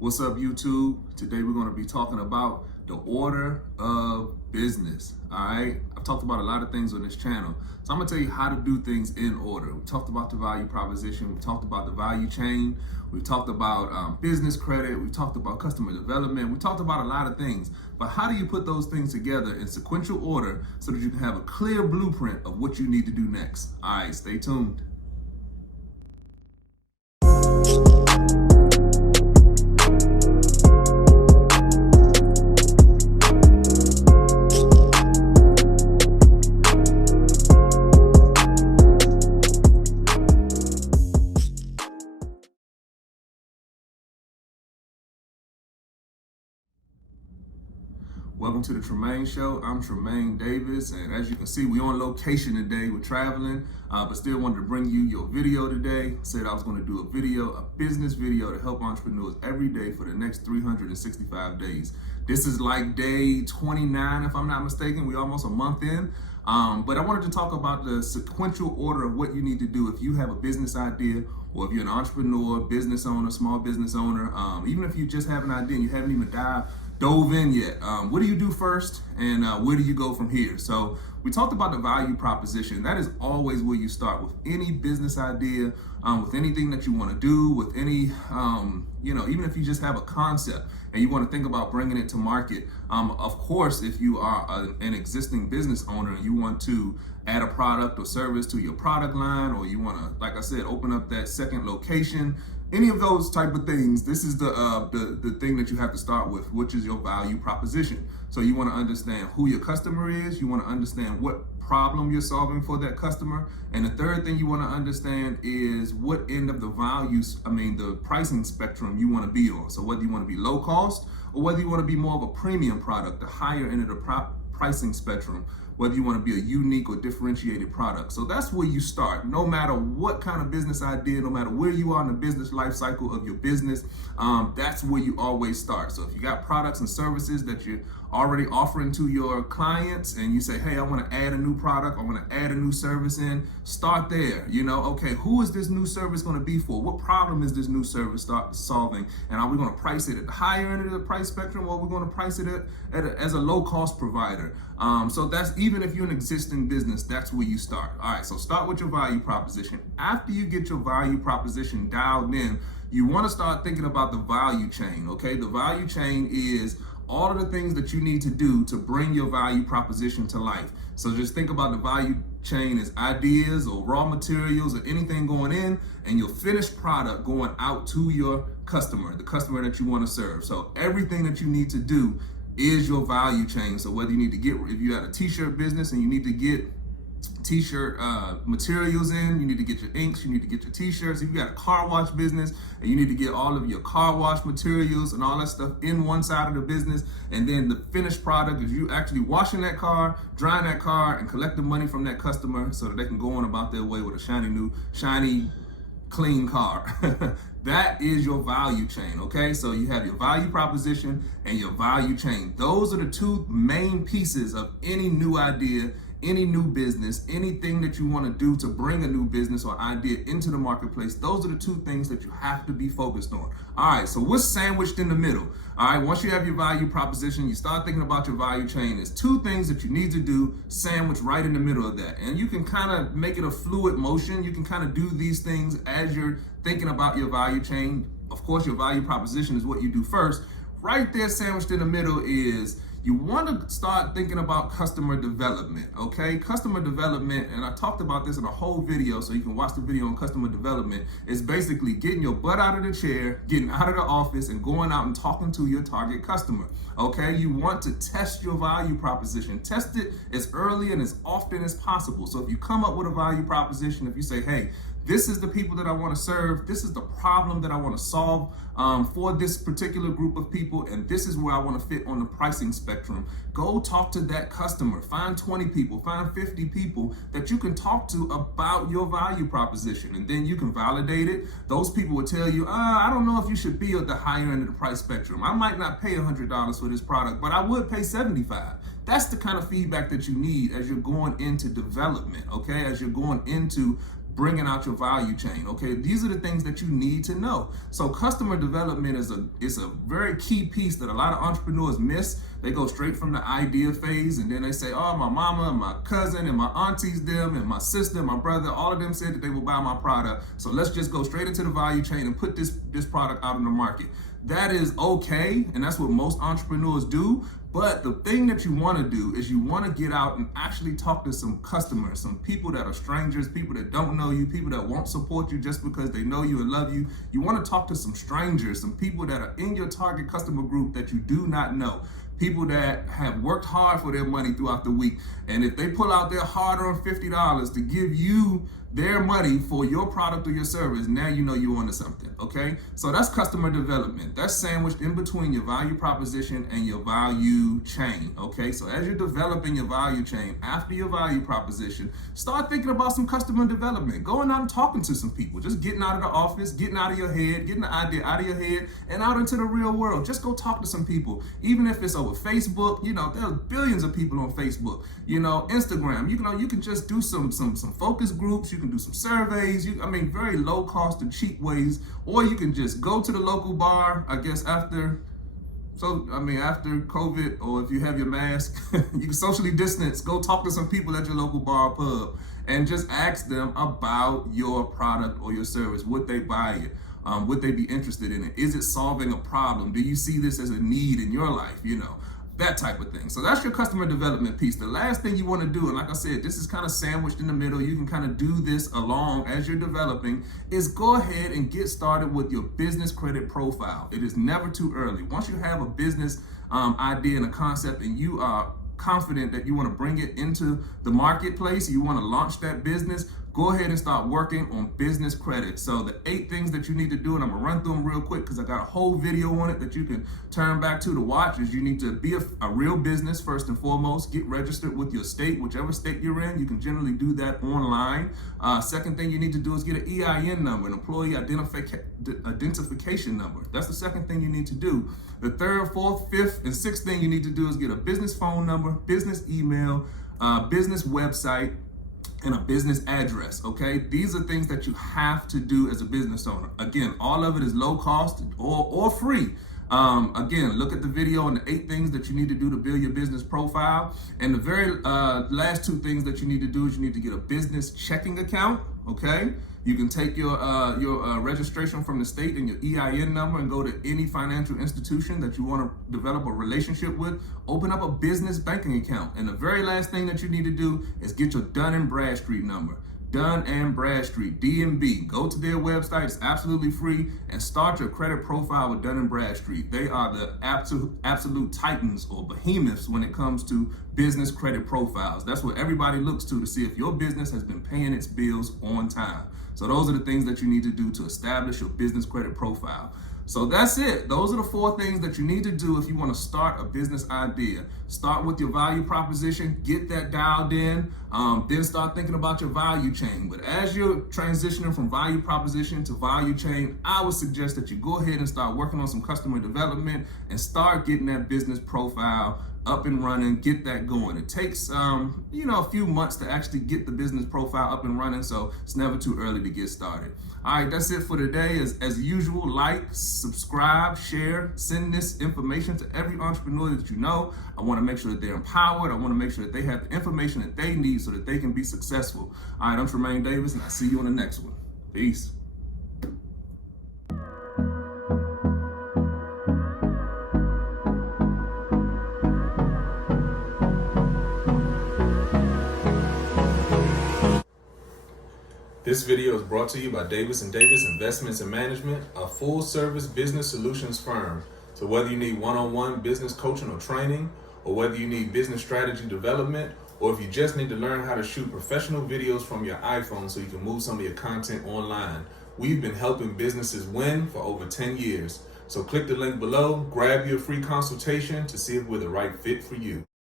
What's up, YouTube? Today we're going to be talking about the order of business. All right, I've talked about a lot of things on this channel, so I'm going to tell you how to do things in order. We talked about the value proposition, we talked about the value chain, we talked about business credit, we talked about customer development, we talked about a lot of things. But how do you put those things together in sequential order so that you can have a clear blueprint of what you need to do next? All right, stay tuned. Welcome to the Tremain Show. I'm Tremain Davis, and as you can see, we're on location today. We're traveling, but still wanted to bring you your video today. Said I was going to do a business video to help entrepreneurs every day for the next 365 days. This is like day 29, if I'm not mistaken. We're almost a month in. But I wanted to talk about the sequential order of what you need to do if you have a business idea, or if you're an entrepreneur, business owner, small business owner, even if you just have an idea and you haven't even dove in yet. What do you do first, and where do you go from here? So we talked about the value proposition. That is always where you start with any business idea, with anything that you want to do, with any, even if you just have a concept and you want to think about bringing it to market. Of course, if you are an existing business owner and you want to add a product or service to your product line, or you want to, like I said, open up that second location, any of those type of things, this is the thing that you have to start with, which is your value proposition. So you want to understand who your customer is. You want to understand what problem you're solving for that customer. And the third thing you want to understand is what end of the pricing spectrum you want to be on. So whether you want to be low cost or whether you want to be more of a premium product, the higher end of the pricing spectrum, whether you want to be a unique or differentiated product. So that's where you start. No matter what kind of business idea, no matter where you are in the business life cycle of your business, that's where you always start. So if you got products and services that you're already offering to your clients and you say, hey, I want to add a new product, I want to add a new service in, start there. Okay, who is this new service going to be for? What problem is this new service start solving? And are we going to price it at the higher end of the price spectrum, or are we going to price it as a low cost provider? So that's, even if you're an existing business, that's where you start. All right, so start with your value proposition. After you get your value proposition dialed in, you want to start thinking about the value chain, okay? The value chain is all of the things that you need to do to bring your value proposition to life. So just think about the value chain as ideas or raw materials or anything going in, and your finished product going out to your customer, the customer that you want to serve. So everything that you need to do is your value chain. So whether you need to if you have a t-shirt business and you need to get t-shirt materials in, you need to get your inks, you need to get your t-shirts. If you got a car wash business and you need to get all of your car wash materials and all that stuff in one side of the business, and then the finished product is you actually washing that car, drying that car, and collecting money from that customer so that they can go on about their way with a shiny clean car. That is your value chain, okay? So you have your value proposition and your value chain. Those are the two main pieces of any new idea, any new business, anything that you want to do to bring a new business or idea into the marketplace. Those are the two things that you have to be focused on. All right, so what's sandwiched in the middle? All right, once you have your value proposition, you start thinking about your value chain. There's two things that you need to do sandwiched right in the middle of that. And you can kind of make it a fluid motion. You can kind of do these things as you're thinking about your value chain. Of course, your value proposition is what you do first. Right there, sandwiched in the middle, is you want to start thinking about customer development, okay? Customer development, and I talked about this in a whole video, so you can watch the video on customer development, is basically getting your butt out of the chair, getting out of the office, and going out and talking to your target customer, okay? You want to test your value proposition. Test it as early and as often as possible. So if you come up with a value proposition, if you say, hey, this is the people that I want to serve, this is the problem that I want to solve for this particular group of people, and this is where I want to fit on the pricing spectrum. Go talk to that customer. Find 20 people, find 50 people that you can talk to about your value proposition, and then you can validate it. Those people will tell you, I don't know if you should be at the higher end of the price spectrum. I might not pay $100 for this product, but I would pay $75. That's the kind of feedback that you need as you're going into development, okay? As you're going into bringing out your value chain. Okay, these are the things that you need to know. So customer development is a very key piece that a lot of entrepreneurs miss. They go straight from the idea phase, and then they say, oh, my mama and my cousin and my aunties, them and my sister, my brother, all of them said that they will buy my product. So let's just go straight into the value chain and put this product out in the market. That is okay, and that's what most entrepreneurs do. But the thing that you want to do is you want to get out and actually talk to some customers, some people that are strangers, people that don't know you, people that won't support you just because they know you and love you. You want to talk to some strangers, some people that are in your target customer group that you do not know. People that have worked hard for their money throughout the week. And if they pull out their hard-earned $50 to give you their money for your product or your service, now you know you're onto something, okay? So that's customer development. That's sandwiched in between your value proposition and your value chain, okay? So as you're developing your value chain, after your value proposition, start thinking about some customer development, going out and talking to some people, just getting out of the office, getting out of your head, getting the idea out of your head and out into the real world. Just go talk to some people, even if it's over Facebook. You know, there are billions of people on Facebook. You know, Instagram, you can just do some focus groups. You can do some surveys. Very low cost and cheap ways. Or you can just go to the local bar, I guess after COVID, or if you have your mask, you can socially distance, go talk to some people at your local bar or pub and just ask them about your product or your service. Would they buy it? Would they be interested in it? Is it solving a problem? Do you see this as a need in your life? You know, that type of thing. So that's your customer development piece. The last thing you want to do, and like I said, this is kind of sandwiched in the middle, you can kind of do this along as you're developing, is go ahead and get started with your business credit profile. It is never too early. Once you have a business idea and a concept and you are confident that you want to bring it into the marketplace, you want to launch that business, go ahead and start working on business credit. So the 8 things that you need to do, and I'm gonna run through them real quick because I got a whole video on it that you can turn back to watch, is you need to be a real business first and foremost. Get registered with your state, whichever state you're in. You can generally do that online. Second thing you need to do is get an EIN number, an employee identification number. That's the second thing you need to do. The third, fourth, fifth, and sixth thing you need to do is get a business phone number, business email, business website, and a business address, okay? These are things that you have to do as a business owner. Again, all of it is low cost or free. Again, look at the video on the 8 things that you need to do to build your business profile. And the very last 2 things that you need to do is you need to get a business checking account, okay? You can take your registration from the state and your EIN number and go to any financial institution that you want to develop a relationship with. Open up a business banking account. And the very last thing that you need to do is get your Dun & Bradstreet number. Dun & Bradstreet, DNB. Go to their website, it's absolutely free, and start your credit profile with Dun & Bradstreet. They are the absolute titans or behemoths when it comes to business credit profiles. That's what everybody looks to see if your business has been paying its bills on time. So those are the things that you need to do to establish your business credit profile. So that's it. Those are the 4 things that you need to do if you want to start a business idea. Start with your value proposition, get that dialed in, then start thinking about your value chain. But as you're transitioning from value proposition to value chain, I would suggest that you go ahead and start working on some customer development and start getting that business profile up and running, get that going. It takes, a few months to actually get the business profile up and running, so it's never too early to get started. All right, that's it for today. As usual, like, subscribe, share, send this information to every entrepreneur that you know. I want to make sure that they're empowered. I want to make sure that they have the information that they need so that they can be successful. All right, I'm Tremain Davis, and I'll see you on the next one. Peace. This video is brought to you by Davis & Davis Investments and Management, a full-service business solutions firm. So whether you need one-on-one business coaching or training, or whether you need business strategy development, or if you just need to learn how to shoot professional videos from your iPhone so you can move some of your content online, we've been helping businesses win for over 10 years. So click the link below, grab your free consultation to see if we're the right fit for you.